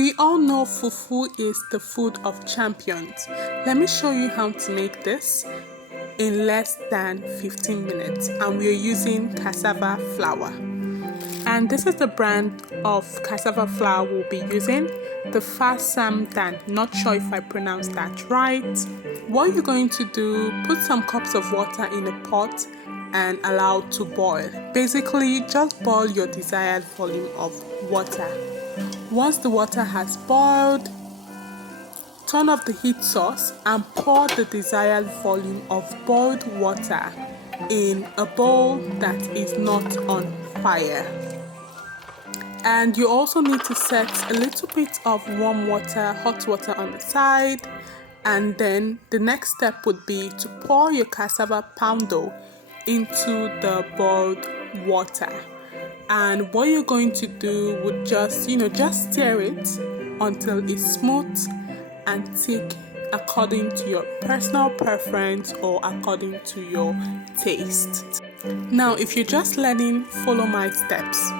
We all know fufu is the food of champions. Let me show you how to make this in less than 15 minutes, and we are using cassava flour. And this is the brand of cassava flour we'll be using, the Fasamdan. Not sure if I pronounced that right. What you're going to do, put some cups of water in a pot and allow it to boil. Basically, just boil your desired volume of water. Once the water has boiled, turn off the heat source and pour the desired volume of boiled water in a bowl that is not on fire. And you also need to set a little bit of warm water, hot water on the side. And then the next step would be to pour your cassava poundo into the boiled water. And what you're going to do would just stir it until it's smooth and thick according to your personal preference or according to your taste. Now, if you're just learning, follow my steps.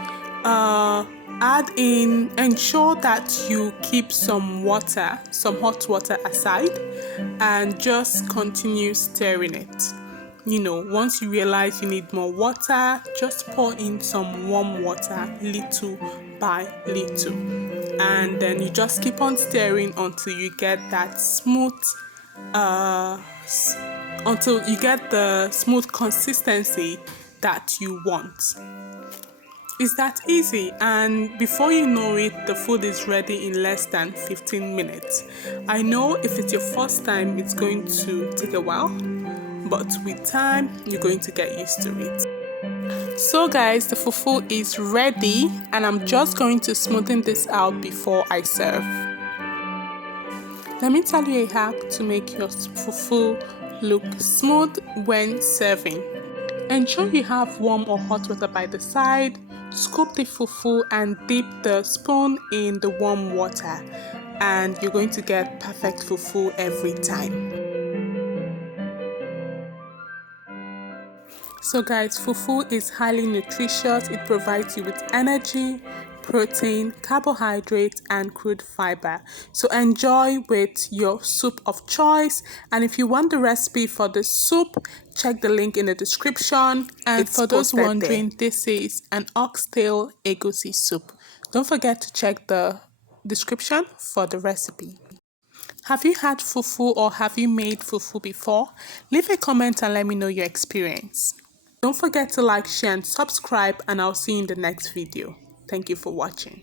Ensure that you keep some hot water aside, and just continue stirring it. Once you realize you need more water, just pour in some warm water little by little, and then you just keep on stirring until you get that smooth until you get the smooth consistency that you want. It's that easy, and before you know it, the food is ready in less than 15 minutes. I know if it's your first time, it's going to take a while, but with time, you're going to get used to it. So guys, the fufu is ready, and I'm just going to smoothen this out before I serve. Let me tell you a hack to make your fufu look smooth when serving. Ensure you have warm or hot water by the side. Scoop the fufu and dip the spoon in the warm water, and you're going to get perfect fufu every time. So guys, fufu is highly nutritious. It provides you with energy, protein, carbohydrates, and crude fiber. So enjoy with your soup of choice. And if you want the recipe for the soup, check the link in the description. And for those wondering, this is an oxtail egusi soup. Don't forget to check the description for the recipe. Have you had fufu or have you made fufu before? Leave a comment and let me know your experience. Don't forget to like, share, and subscribe, and I'll see you in the next video. Thank you for watching.